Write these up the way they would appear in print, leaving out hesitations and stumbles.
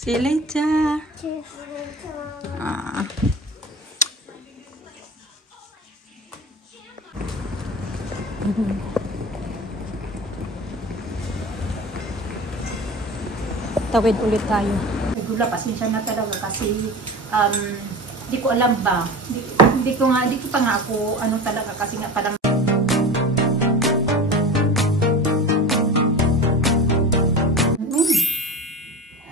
See you later. Ah. Tawid ulit tayo. Gula, pasensya na talaga kasi di ko alam ba. Hindi ko pa nga ako ano talaga kasi nga parang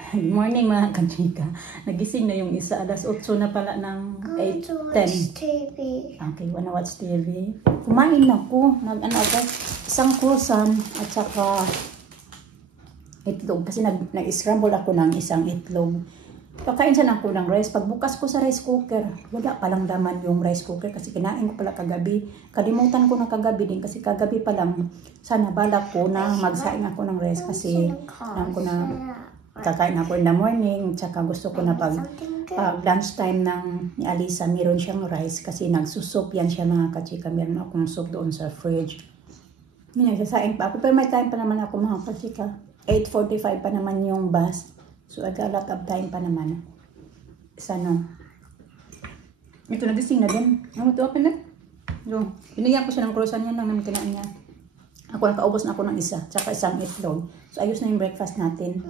Good morning mga kachika. Nagising na yung isa. Alas 8 na pala ng 8:10. Okay, wanna watch TV. Kumain na ko. Nag-ano ako, isang croissant at saka itlog. Kasi nag-scramble ako ng isang itlog. Kakain sana ako ng rice. Pagbukas ko sa rice cooker, wala palang laman yung rice cooker kasi kinain ko pala kagabi. Kalimutan ko na kagabi din kasi kagabi pa lang sana balak ko na magsaing ako ng rice kasi alam ko na kakain ako in the morning, tsaka gusto ko na pag lunch time ng ni Alisa, meron siyang rice kasi nagsusoup yan siya mga kachika. Meron akong soup doon sa fridge. Hindi nagsasaing pa ako, pero may time pa naman ako mga kachika. 8:45 pa naman yung bus. So, a lot of time pa naman. Sana. Ito, nagising na din. Ano ito, open na? So, binigyan ko siya ng croissant yan lang naman kinaan niya. Ako nakaubos na ako ng isa, tsaka isang itlog. So, ayos na yung breakfast natin.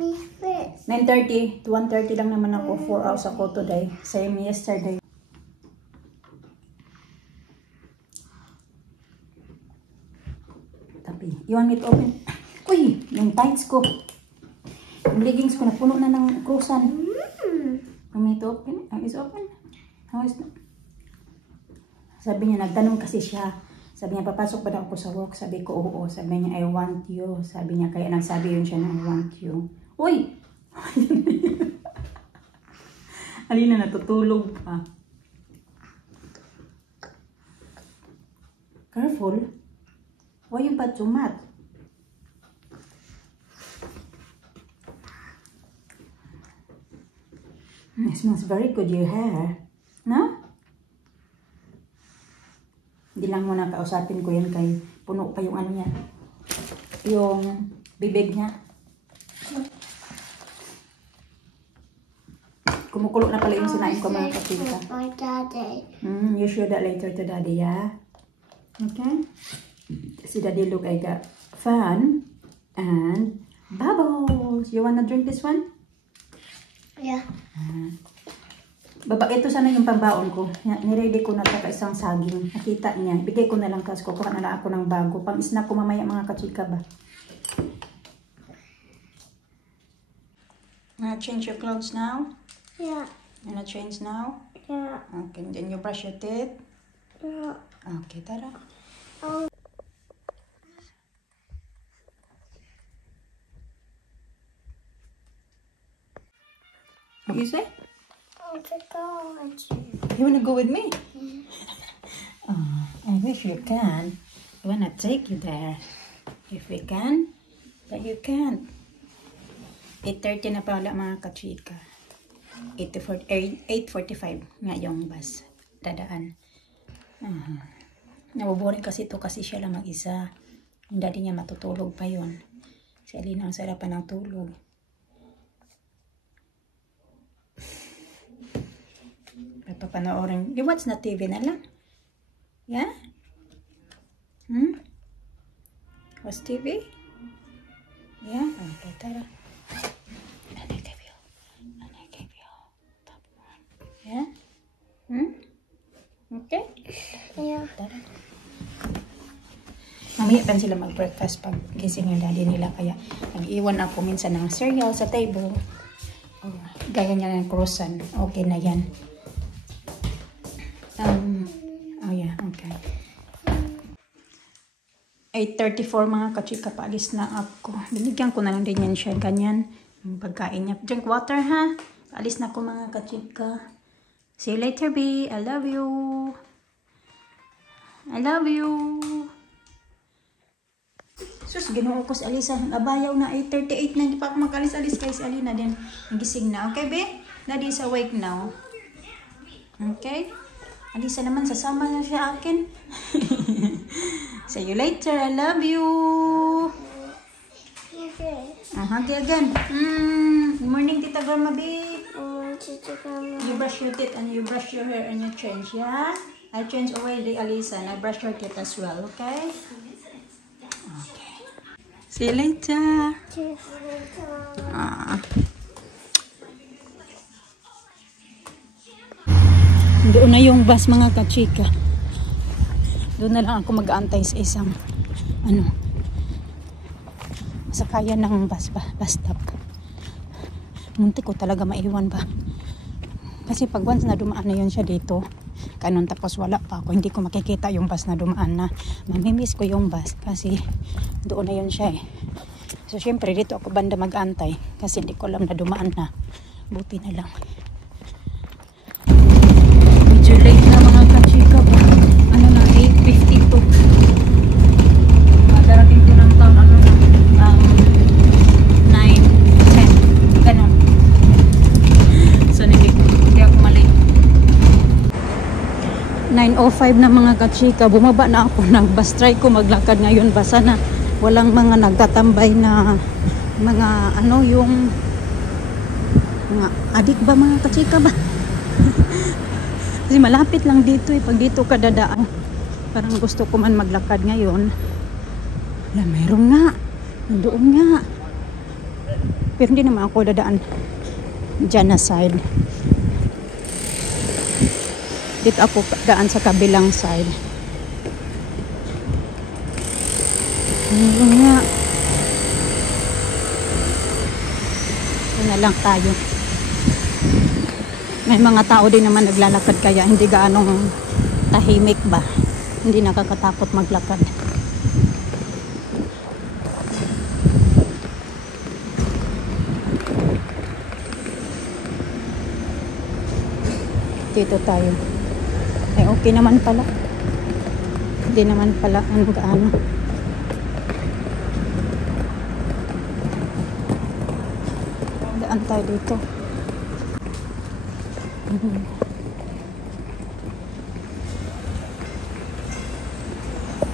9:30 to 1:30 lang naman ako. 4 hours ako today. Same yesterday. Tapi, you want me to open? Uy, yung tights ko. Yung leggings ko, napuno na ng croissant. Want me to open? Is open? How is that? Sabi niya, nagtanong kasi siya. Sabi niya, papasok ba daw ako sa work? Sabi ko, oo. Sabi niya, I want you. Sabi niya, kaya nagsabi yun siya na I want you. Uy! Alina, natutulog pa. Careful. Why you bad too much? It smells very good, your hair. No? Hindi lang muna kausapin ko yan kay puno pa yung ano niya. Yung bibig niya. Kumukulo na pala yung sinain ko mga kapita. My daddy. You show that later to daddy, yeah? Okay? See daddy look, I got fun and bubbles. You wanna drink this one? Yeah. Baba, ito sana yung pambaon ko. Niready ko na taka isang saging. Nakita niya. Bigay ko na lang kasi kukuha na lang ako ng bago. Pang snack ko mamaya mga kachika ba. Wanna change your clothes now? Yeah. Wanna change now? Yeah. Okay, then you brush your teeth? Yeah. Okay, tara. What you say? I want to go with you. You wanna go with me? Oh, I wish you can. I wanna take you there. If we can, but you can't. 8:30 na pala mga kachika. 8:45 nga yung bus. Dadaan. Nabuboring kasi ito kasi siya lang mag-isa. Yung daddy niya matutulog pa yun. Si Alina ang sarapan ng tulog. Papanoorin. You watch na TV na lang? Yeah? Watch TV? Yeah? Okay, tara. And I give you popcorn. Yeah? Okay? Yeah. Tara. Mamaya pa sila mag-breakfast pag gising yung daddy nila. Kaya nag-iwan ako minsan ng cereal sa table. Oh, gaya niya ng croissant. Okay na yan. Oh yeah, okay. 8:34 mga kachika, paalis na ako. Binigyan ko na lang din yan siya, ganyan. Yung pagkain niya. Drink water ha. Paalis na ako mga kachika. See you later, B. I love you. I love you. Sus, ginoo ko si Alisa. Abayaw na 8:38 na. Hindi pa ako mag-alis-alis kay si Alina din. Nagising na. Okay, B? Daddy is awake now. Okay? Alisa naman, sasama na siya akin. See you later. I love you. Okay. Hug again. Good morning, Tita Grandma B. You brush your teeth and you brush your hair and you change, yeah? I changed already, Alisa, and I brush your teeth as well, okay? Okay. See you later. Doon na yung bus, mga kachika. Doon na lang ako mag-aantay sa isang masakayan ng bus stop. Muntik ko talaga maiwan ba. Kasi pag once na dumaan na yun siya dito, kanon tapos wala pa ako, hindi ko makikita yung bus na dumaan na. Mamimiss ko yung bus kasi doon na yun siya eh. So syempre dito ako banda mag-antay kasi hindi ko alam na dumaan na. Buti na lang. Medyo late na mga kachika ba. Ano na, 8:52. Darating ko ng town, 9:10. Ganon. So hindi ako mali. 9:05 na mga kachika. Bumaba na ako ng bus. Try ko maglakad ngayon ba. Sana walang mga nagtatambay na mga yung mga adik ba mga kachika ba. Kasi malapit lang dito eh. Pag dito ka dadaan, parang gusto ko man maglakad ngayon. Wala, mayroon nga. Nandoon nga. Pero hindi naman ako dadaan dyan na side. Dito ako daan sa kabilang side. Mayroon nga. Ito na lang tayo. May mga tao din naman naglalakad kaya hindi gaanong tahimik ba. Hindi nakakatakot maglakad. Dito tayo. Ay okay naman pala. Hindi naman pala gaano. Daan tayo dito.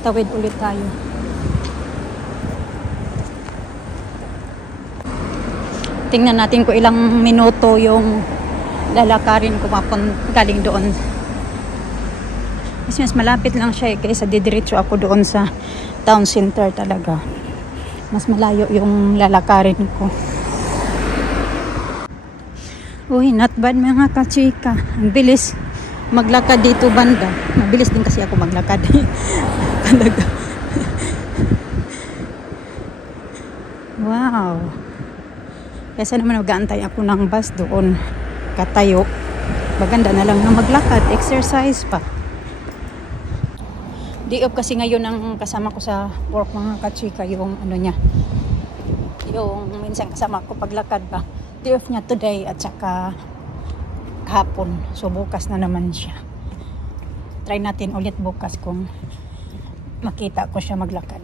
Tawid ulit tayo. Tingnan natin kung ilang minuto yung lalakarin ko galing doon. Mas malapit lang siya kaysa didiretso ako doon sa town center talaga. Mas malayo yung lalakarin ko. Uy, not bad mga kachika. Ang bilis maglakad dito banda. Mabilis din kasi ako maglakad. Talaga. Wow. Kaya naman mag-aantay ako ng bus doon. Katayo. Maganda na lang na maglakad. Exercise pa. Di-off kasi ngayon ang kasama ko sa work mga kachika. Yung niya. Yung minsan kasama ko paglakad pa. Di-off niya today at saka hapon. So bukas na naman siya. Try natin ulit bukas kung makita ko siya maglakad.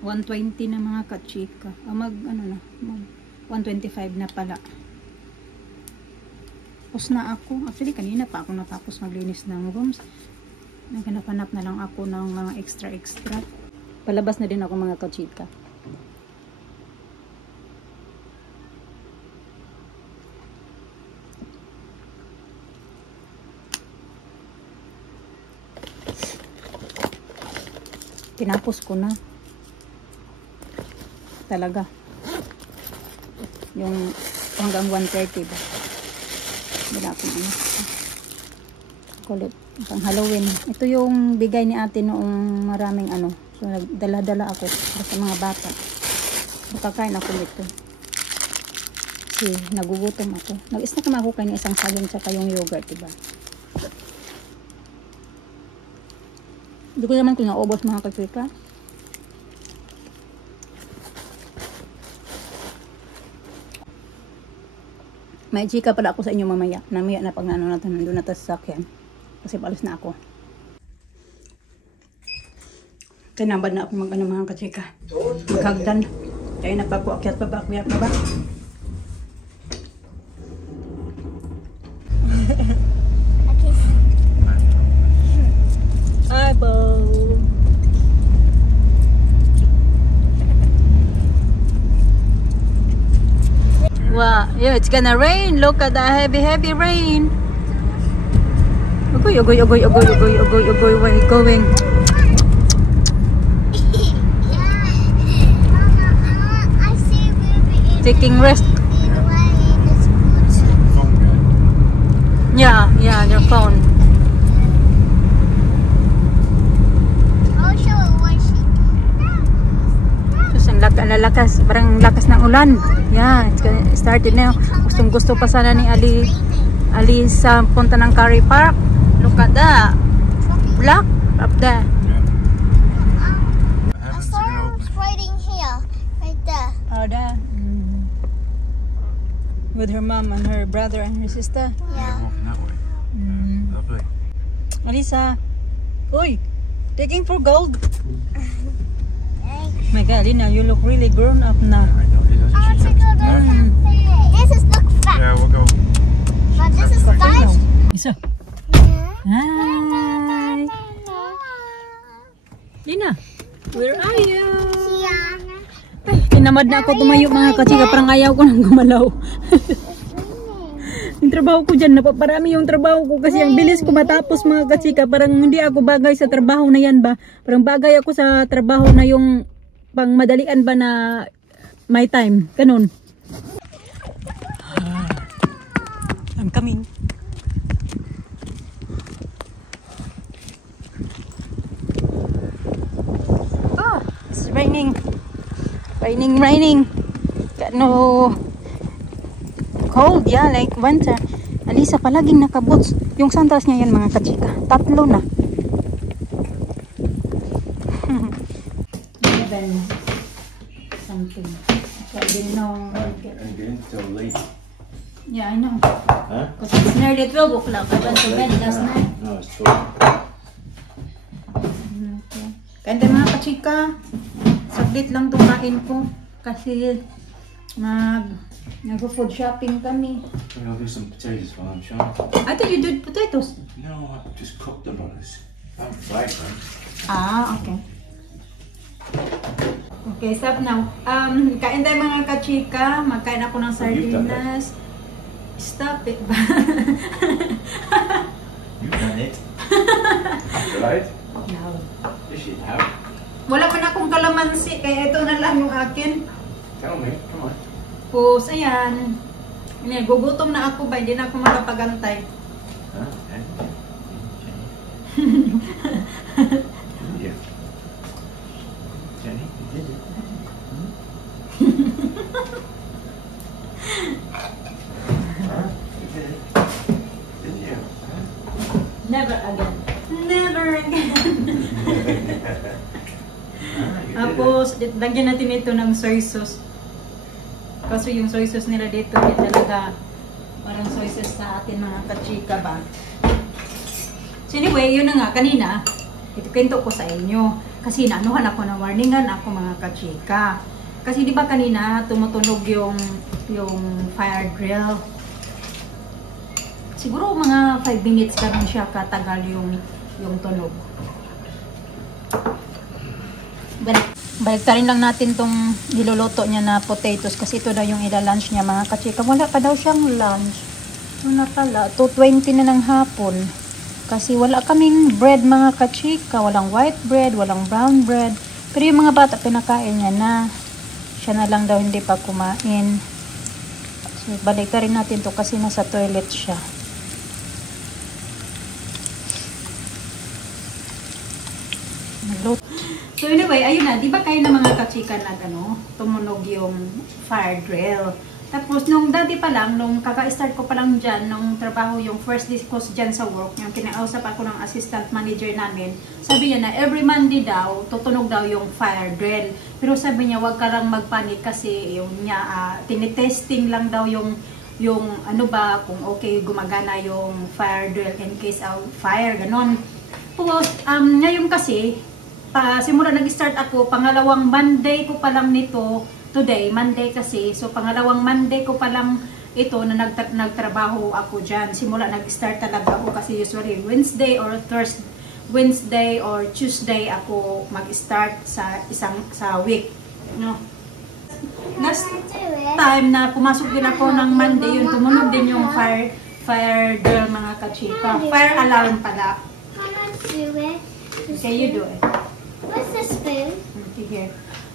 $120 na mga kachika. Mag 125 na pala. Tapos na ako. Actually, kanina pa ako natapos maglinis ng rooms. Naghanap-hanap na lang ako ng mga extra. Palabas na din ako mga kachika. Tinapos ko na. Talaga. Yung hanggang 1:30 ba? Wala akong kulit pang Halloween. Ito yung bigay ni ate noong maraming so dala-dala ako sa mga bata. Makakain ako nito. Kasi nagugutom ako. Nag-snack naman ako kain ng isang saging tsaka yung yogurt, diba? Hindi ko naman kung naubos mga kachika. May chika pala ako sa inyo mamaya. Namaya na pag natin nandun na sa sakyan. Kasi palis na ako. Tinabad na ako mga kachika. Maghagdan. Kaya na pa ako akyat pa ba? Okay. Hi, Bo. Wow, yeah, it's gonna rain. Look at that heavy rain. Ugoy, ugoy, ugoy, ugoy, ugoy, ugoy, ugoy. Where are you going? I see baby Taking rest. Yeah, your phone. I'll show her when she. Tapos ang lakas, parang lakas ng ulan. Yeah, it's gonna started now. Gustong-gusto pa sana ni Ali sa punta ng Curry Park. Look at that. Black up there. I saw her riding here, right there. Oh, there. With her mom and her brother and her sister. Yeah. Walking that way. Lovely. Alisa. Uy, taking for gold. My God, Alina, you look really grown up now. I know, it doesn't I want she to go have to to- This is look fat, Yeah, we'll go. but this is fat. Isa. Hi. Lina, where are you? Ay, tinamad na ako tumayo mga kachika. Parang ayaw ko nang gumalaw. Yung trabaho ko dyan, napaparami yung trabaho ko kasi ang bilis ko matapos mga kachika. Parang hindi ako bagay sa trabaho na yan ba. Parang bagay ako sa trabaho na yung pang madalian ba na my time. Ganun. I'm coming. Oh, it's raining. Raining. Got no cold, yeah, like winter. Alisa palaging nakaboots. Yung sandals niya yan mga kachika. 3 na. 11 something. So I didn't know. And get until late. Yeah, I know. Huh? Because it's nearly 12 o'clock. I went to bed last night. No, it's 12. Okay. Kaya mga kachika, saglit lang itong kain ko. Kasi nag-food shopping kami. I'll do some potatoes while I'm shopping. I thought you did potatoes. No, I just cooked them on this. I haven't fried them. Ah, okay. Okay, stop now. Kain tayo mga kachika. Magkain ako ng sardinas. Stop it ba? You've done it. Right? No. Yes, you have. Wala pa na akong kalamansi, kaya ito na lang yung akin. Tell me, come on. Pus, ayan. Gugutom na ako ba? Hindi na ako makapagantay. Huh? Okay. Yeah. Jenny, you did it. Huh? You did it. Didn't you? Huh? Never again. Never again. You did Tapos, lagyan natin ito ng soy sauce. Kasi yung soy sauce nila dito, hindi talaga parang soy sauce sa atin mga kachika ba. So anyway, yun na nga, kanina, ito ko sa inyo. Kasi naanuhan ako ng warningan ako mga kachika. Kasi di ba kanina tumutunog yung fire drill. Siguro mga 5 minutes lang siya katagal yung tunog. Baliktarin lang natin tong niluluto niya na potatoes kasi ito daw yung ila-lunch niya mga kachika. Wala pa daw siyang lunch. Ano pala? 2:20 na ng hapon. Kasi wala kaming bread mga kachika. Walang white bread, walang brown bread. Pero yung mga bata pinakain niya na. Siya na lang daw hindi pa kumain. So baliktarin natin to kasi nasa toilet siya. So anyway, ayun na, di ba kayo na mga kachika na tumunog yung fire drill. Tapos nung dati pa lang, nung kaka-start ko pa lang dyan, nung trabaho yung first discuss dyan sa work, yung kinausap ako ng assistant manager namin, sabi niya na every Monday daw, tutunog daw yung fire drill. Pero sabi niya, wag ka lang magpanik kasi yung niya, tinitesting lang daw yung ano ba, kung okay, gumagana yung fire drill in case of fire, ganon. Tapos, ngayon kasi, simula nag-start ako, pangalawang Monday ko pa lang nito, today, Monday kasi, so pangalawang Monday ko pa lang ito na nagtrabaho ako dyan. Simula nag-start talaga ako kasi usually Wednesday or Tuesday ako mag-start sa week. No? Last time na pumasok din ako ng Monday, yun tumunog din yung fire drill mga kachika. Fire alarm pala. Okay, you do it. What's the spoon? Sige.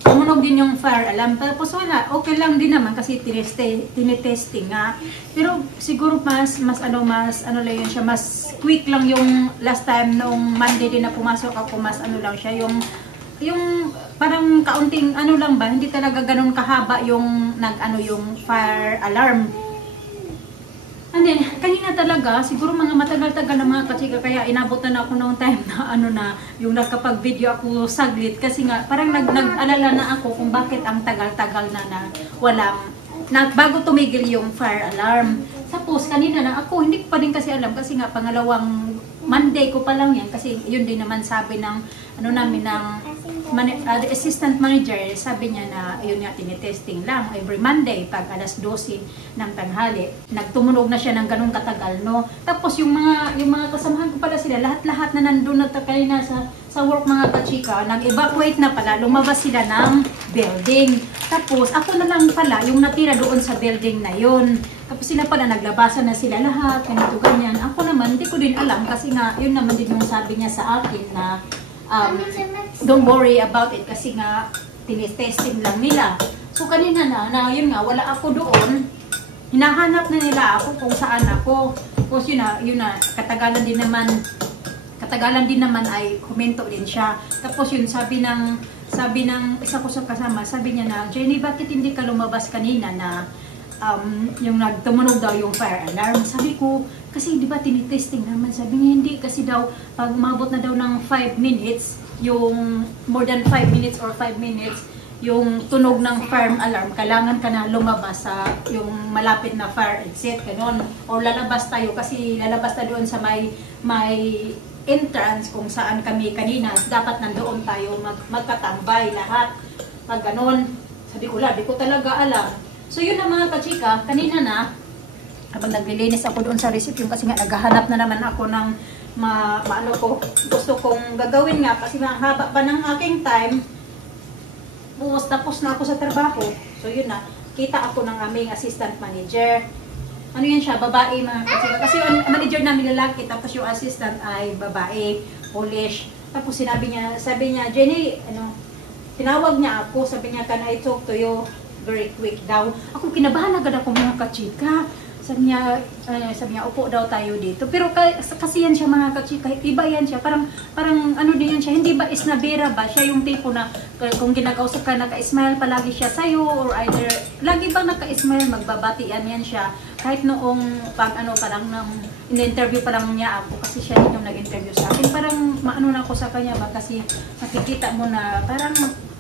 Tumunog din yung fire alarm. Tapos wala, okay lang din naman kasi tinitesting nga. Pero siguro mas ano lang yun siya, mas quick lang yung last time nung Monday din na pumasok ako, mas ano lang siya, yung parang kaunting ano lang ba, hindi talaga ganun kahaba yung yung fire alarm. And then, kanina talaga, siguro mga matagal-tagal na mga kachika, kaya inabot na ako noong time na yung nakapag-video ako saglit. Kasi nga, parang nag-alala na ako kung bakit ang tagal-tagal na walang, bago tumigil yung fire alarm. Tapos, kanina na ako, hindi ko pa din kasi alam, kasi nga, pangalawang Monday ko pa lang yan, kasi yun din naman sabi ng, the assistant manager, sabi niya na yun nga tinitesting lang every Monday pag alas 12 ng tanghali. Nagtumunog na siya ng ganung katagal, no? Tapos yung mga kasamahan ko pala sila, lahat na nandun na kanina sa work mga kachika, nag-evacuate na pala, lumabas sila ng building. Tapos ako na lang pala yung natira doon sa building na yun. Tapos sila pala naglabasan na sila lahat, ganito ganyan. Ako naman, hindi ko din alam kasi nga yun naman din yung sabi niya sa akin na don't worry about it kasi nga tinitesting lang nila. So kanina na yun nga, wala ako doon. Hinahanap na nila ako kung saan ako. Tapos yun na, katagalan din naman ay komento din siya. Tapos yun, sabi ng isa ko sa kasama, sabi niya na, Jenny, bakit hindi ka lumabas kanina na yung nagtumunog daw yung fire alarm? Sabi ko, kasi di ba tinitesting naman? Sabi niya, hindi, kasi daw, pag umabot na daw ng 5 minutes, yung more than 5 minutes or 5 minutes, yung tunog ng fire alarm, kailangan ka na lumabas sa yung malapit na fire exit, ganun. Or lalabas tayo, kasi lalabas na doon sa may entrance kung saan kami kanina, dapat nandoon tayo magkatambay lahat. Pag ganun, sabi ko di ko talaga alam. So yun na mga kachika, kanina na, habang naglilinis ako doon sa reception kasi nga naghahanap na naman ako ng gusto kong gagawin nga kasi haba pa ng aking time. Tapos na ako sa trabaho. So yun na, kita ako ng aming assistant manager. Ano yan siya, babae mga kachika. Kasi yung manager namin lalaki, tapos yung assistant ay babae, Polish. Tapos sabi niya, Jenny, tinawag niya ako, sabi niya, can I talk to you very quick daw. Ako kinabahan agad ako mga kachika. Sabi niya, upo daw tayo dito. Pero kasi yan siya mga kachika, iba yan siya. Parang ano din yan siya, hindi ba isnabera ba? Siya yung tipo na kung ginagausap ka, naka-smile palagi siya sa'yo or either, lagi bang naka-smile, magbabatian yan siya. Kahit noong parang in-interview pa lang niya ako, kasi siya yung nag-interview sa akin. Parang maano na ako sa kanya ba, kasi nakikita mo na parang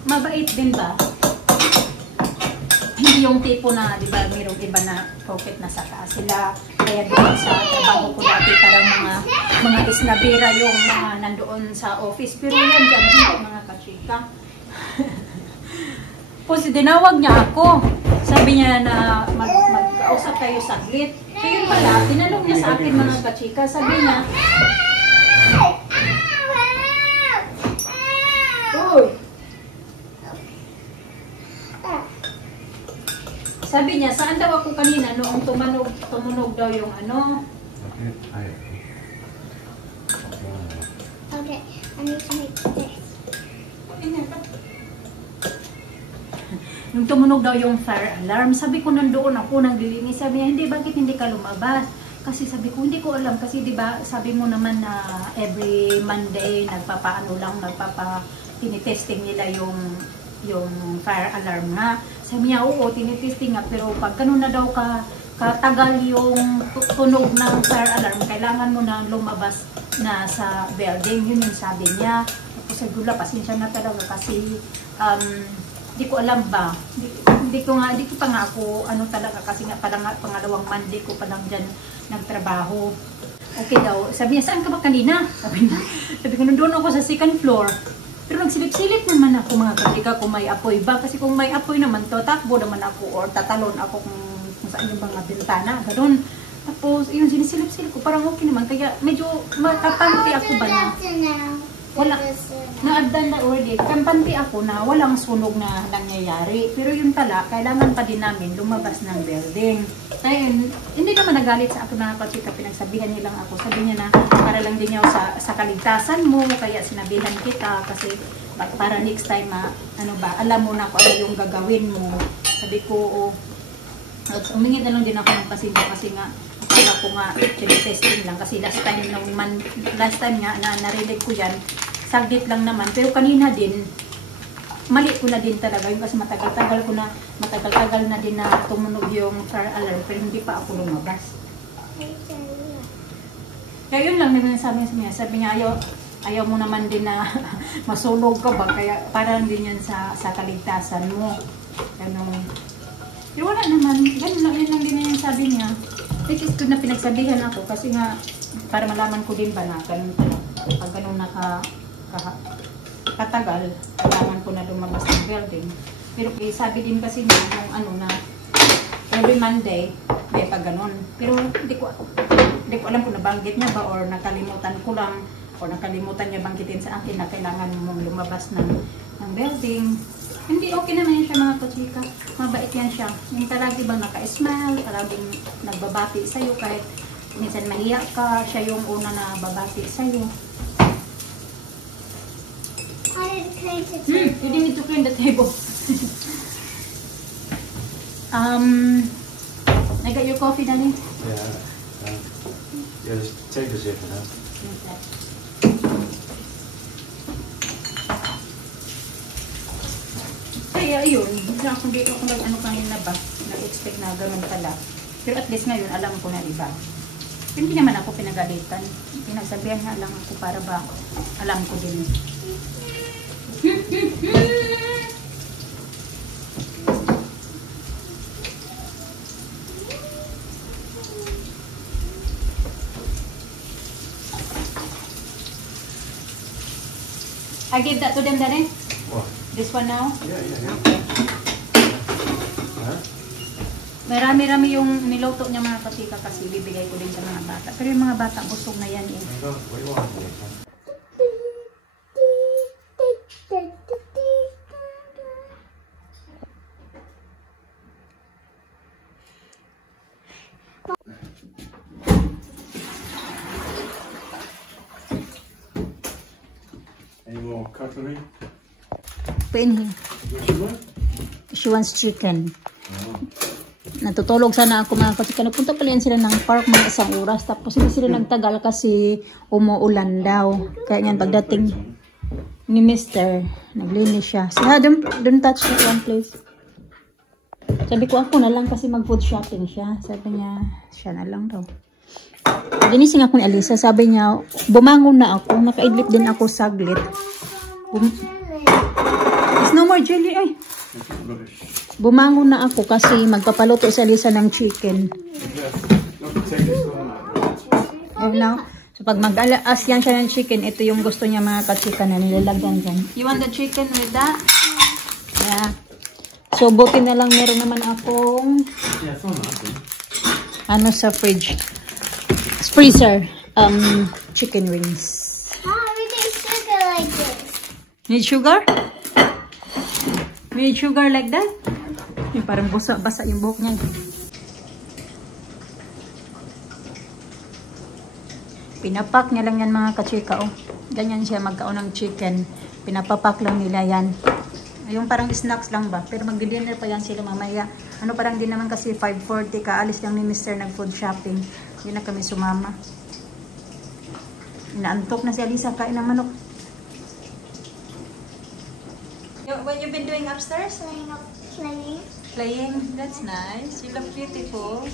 mabait din ba? Hindi yung tipo na, di ba, mayroong iba na pocket na saka sila. Kaya doon sa trabaho ko dati, parang mga isnabira yung mga nandoon sa office. Pero yan dyan, hindi mga kachika. Tapos dinawag niya ako. Sabi niya na mag-kausap tayo saglit. So yun pala, tinanong niya sa akin mga kachika. Sabi niya, sabi niya, saan daw ako kanina noong tumunog daw yung ano? Okay, I need to make this. Nung tumunog daw yung fire alarm, sabi ko nandoon ako, naglilinis. Sabi niya, hindi, bakit hindi ka lumabas? Kasi sabi ko, hindi ko alam. Kasi diba, sabi mo naman na every Monday, tinitesting nila yung fire alarm nga. Sabi niya, oo, tinitesting nga, pero pag ganun na daw katagal yung tunog ng fire alarm, kailangan mo na lumabas na sa building. Yun yung sabi niya. Tapos sa gula, pasensya na talaga kasi di ko alam ba. Hindi ko pa nga ako talaga kasi nga pangalawang Monday ko pa lang dyan nagtrabaho. Okay daw. Sabi niya, saan ka ba kanina? Sabi ko, nandun ako sa second floor. Pero nagsilip-silip naman ako mga kachika kung may apoy ba. Kasi kung may apoy naman to, takbo naman ako or tatalon ako kung kung saan yung mga bintana, gano'n. Tapos, yun, sinisilip-silip ko, parang okay naman. Kaya medyo makapanti ako ba na, wala, na-addan na already. Kampanti ako na walang sunog na nangyayari. Pero yun pala, kailangan pa din namin lumabas ng building. Ayun, hindi naman nagalit sa ako na kasi pinagsabihan niya lang ako. Sabi niya na, para lang din niya sa kaligtasan mo, kaya sinabihan kita kasi para next time, ano ba, alam mo na kung ano yung gagawin mo. Sabi ko, umingit na lang din ako ng pasensya kasi nga, akala ko nga, testing lang kasi last time nga na narinig ko yan, saglit lang naman. Pero kanina din, mali ko na din talaga yun kasi matagal-tagal na din na tumunog yung fire alarm pero hindi pa ako lumabas. Kaya yun lang naman sabi niya, ayaw mo naman din na masunog ka ba, kaya parang din yan sa kaligtasan mo. Ganun. Pero wala naman, ganun lang, yun lang din yung sabi niya. This is good na pinagsabihan ako kasi nga, para malaman ko din ba na ganun pala. Pag ganun katagal, kailangan ko na lumabas ng building. Pero sabi din kasi niya, yung ano na, every Monday, may pag ganun. Pero hindi ko alam kung nabanggit niya ba or nakalimutan ko lang o nakalimutan niya banggitin sa akin na kailangan mong lumabas ng building. Hindi, okay naman yan siya mga kachika. Mabait yan siya. Yung talagi bang naka-smile, talaging nagbabati sa'yo kahit minsan mahiya ka, siya yung una na babati sa'yo. You didn't need to clean the table. I got your coffee, Danny. Yeah, just take a sip now. Kaya yun, hindi ako nag-ano kanina ba, nag-expect na gano'n pala. Pero at least ngayon, alam ko na iba. Hindi naman ako pinagalitan. Pinagsabihan nga lang ako para ba, alam ko din. I give that to them, Daddy? What? This one now? Yeah. Okay. Huh? Marami-rami yung niluto niya mga kasika kasi bibigay ko din sa mga bata. Pero yung mga bata, busog na yan eh. What do you want? Any more cutlery? Pain here. She wants chicken. Natutulog sana ako mga kasika. Nagpunta pala yan sila ng park mga isang oras. Tapos hindi sila nagtagal kasi umuulan daw. Kaya nga pagdating ni Mr. naglinis siya. Siya, don't touch that one please. Sabi ko ako na lang kasi mag-food shopping siya. Sabi niya, siya na lang daw. Ginising ako ni Alisa. Sabi niya, bumangon na ako. Nakaidlip din ako saglit. There's no more jelly ay. Bumangon na ako kasi magpapaluto si Alisa ng chicken. Now, so pag mag-alas yan siya ng chicken, ito yung gusto niya mga kachika na nilalagyan dyan. You want the chicken with that? Yeah. So, buti na lang meron naman akong ano sa fridge. Freezer. Chicken wings. We need sugar like this. Need sugar? Need sugar like that? Yung parang basa yung buhok niya. Pinapak niya lang yan mga kachika. Oh. Ganyan siya magkaon ng chicken. Pinapapak lang nila yan. Yung parang snacks lang ba? Pero mag-dinner pa yan sila mamaya. Ano parang din naman kasi 5:40 kaalis lang ni Mr. nag-food shopping. Yun na kami sumama. Inaantok na si Alisa. Kain ng manok. What you've been doing upstairs? Playing. Playing. That's nice. You look beautiful.